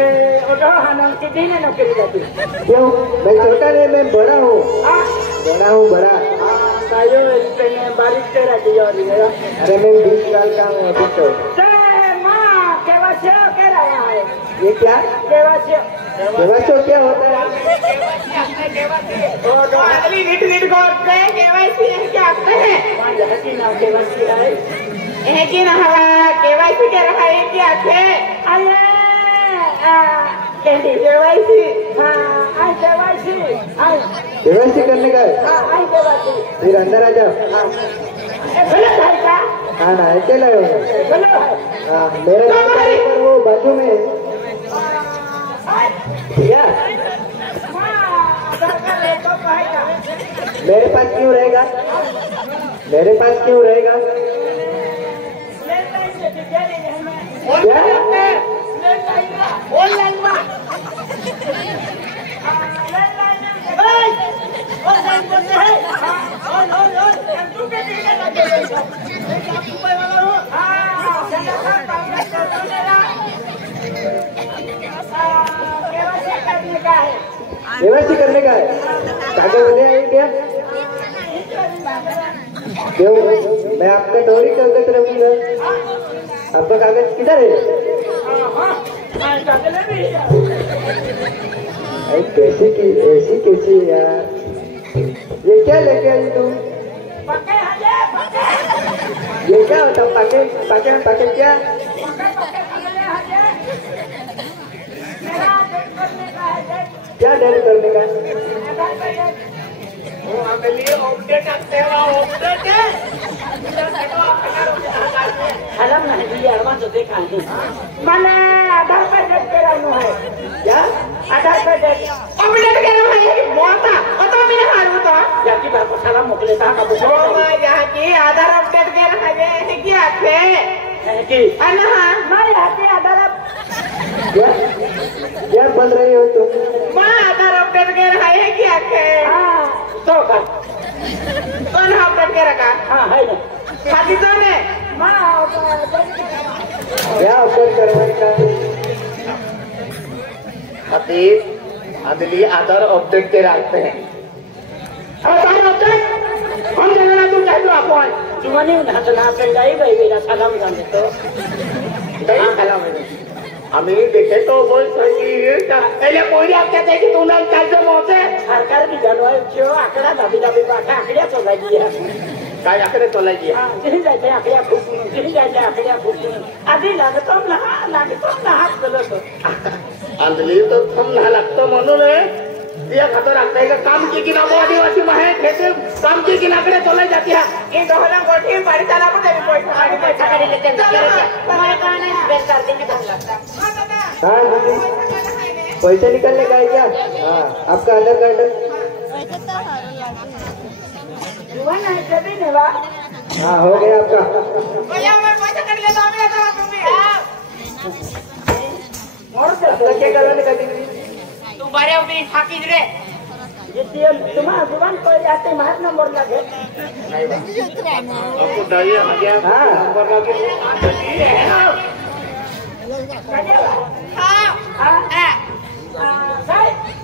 हानन कितनी ने नौकरी जाती क्यों? मैं छोटा नहीं, मैं बड़ा हूँ। बड़ा हूँ, बड़ा। कायो इसने बारिश से रहती है। अरे मैं 20 साल का हूँ अभी तो। माँ केवासी कह रहा है। ये क्या? केवासी क्या होता है? अगली नीट को केवासी क्या आते हैं? की नाम केवासी है कि ना केवासी कह रहा है क्या थे? अरे केवासी केवासी करने का है? फिर अंदर आ जाओ। हाँ ना, अकेला है। हाँ, मेरे पर वो बाजू में क्या? मेरे पास क्यों रहेगा? मेरे पास क्यों रहेगा? क्या? केवासी करने का है? कागज ले आए क्या? क्यों? मैं आपका थोड़ी कागज रखूंगा। आपका कागज किधर है? कैसी की ऐसी कैसी यार? ये क्या लेके आई तुम? ये क्या होता? पाके क्या? क्या डेट करने का? मैंने आधार पर डेट कराना है। क्या? आधार पर डेट अपडेट कराना है। मोटा तो मैंने हारू तो जाकी बाप साला मोकले था का पूछो यहाँ की आधार अपडेट कर रहा है क्या थे कि अना मैं यहाँ के आधार क्या बन रही हो तुम? मैं आधार अपडेट कर रहा है क्या थे? हाँ तो का कौन अपडेट कर रखा? हाँ है ना शादी तो ने मैं क्या अपडेट करवाने का? अदली आधार अपडेट के रखते हैं। आधार अपडेट हम जानना तुम चाहे तो आप आए जुवानी हंसना पेंडाई भाई मेरा सलाम जाने तो सलाम हमें देखे तो बोल पहले कोई आपके देखे तू नाम चल जो मौसे सरकार की जानवर क्यों आंकड़ा दाबी पाठा आंकड़ा चला गया काय आकडे चला गया जिही जाते आंकड़ा खूब जिही जाते आंकड़ा खूब आधी लागतो ना हात चलतो अंधली तो थम ना लागतो म्हणून या खातर राखता का काम की नाम आदिवासी माहे खेते काम की नाकडे चला जाती है इन दोहला गोठी बाड़ी चला पड़े पैसा काढी लेते तुम्हारे कहां नहीं बेच कर देंगे बहुत लगता हाँ दीदी, पैसे निकलने का है क्या? हाँ, आपका आधार कार्ड जुवान है कभी नहीं बा हाँ हो गया आपका। भैया मैं पैसा काट लेता हूं मेरा तो तुम और क्या करवाने का दीदी? तू बारे उठी फाकी रे ये तुम्हारा जुबान को जाते मार नंबर लगे आपको डालिए आ गया हाँ नंबर लगे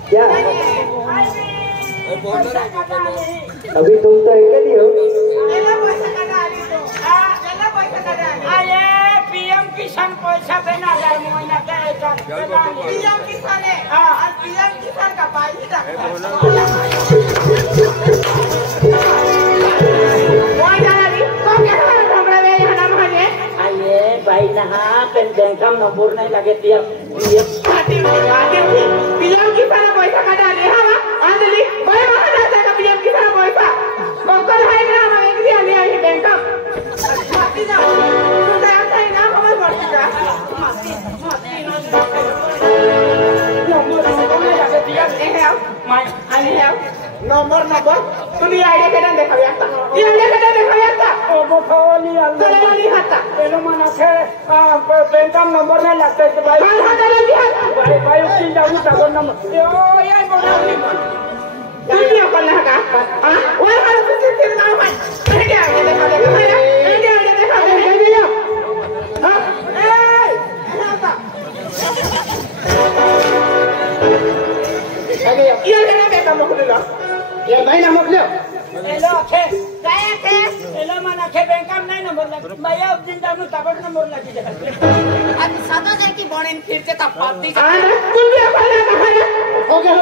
क्या? अभी तुम तो अकेली हो। पीएम किसान पैसा देना जाए महीना पीएम किसान है और पीएम किसान का पैसा भाई ना बैंक नंबर नहीं लगे दिया पीएम किसान पैसा का डाले हाँ अंजलि बड़े वहां जाता है पीएम किसान पैसा कोकल है ना हम एक दिया लिया है बैंक माती ना तो आता है ना खबर पड़ती का नंबर दिया है मैं आई है नंबर तुम्ही आयडिया केला देखाव्या ती आयडिया केला देखाव्या ओ बोली वाली हाता एलो मना थे बैंक नंबर नाही लागतय ते बाई हां हाताला दिया बाई उठीन जाऊ टाकून नंबर ओ याय बोलावली तुम्ही आपण का हां वर हात तिथे नाव आहे आयडिया देखा आयडिया देखा हां ए आता ये केना बेटा मोकलिला ये महिना मोकल्यो एलो आखे काय आखे एलो मन आखे बैंकम नाही नंबर लाग माया दिन दानु ताबड नंबर लागी दे आज सादा जाय की बणेन फिरते ता पाती तुम भी खाना खाना हो गया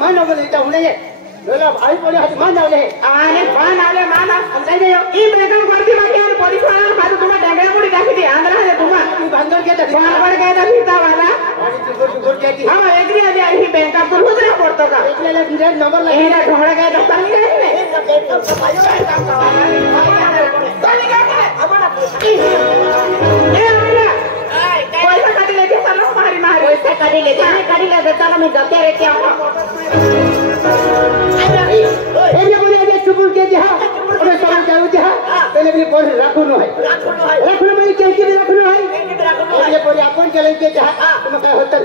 मान नंबर लेता हूं ये लोला भाई बोले हाथ मान नावले आने मान आले मान समझाई दे ई बेगम करती बाकी यार परीक्षा हाथ तुम्हा डांगरा मुड़ी दाखी दी आंध्रा है तुम्हा बंदर के बाबर गए था फिरता वाला गुड़ कहती हां एग्री आ जाए ही बैंक का तो हुजरा पड़तो का एकले ले फिर नंबर लगे एना ढोड़ा गए तो कर गए नहीं भाइयों काम का वाला नहीं गए ए आला पैसा काटी लेके चलो मारी मारी पैसा काटी ले चलो मैं जाते रहते हूं एरिया बोले ये चुपुर के जहां और सब जाऊ जहां पहले भी बोल रखनो है रखनो मैं के रखनो है ये बोले अपन चले के जहां तुम का होता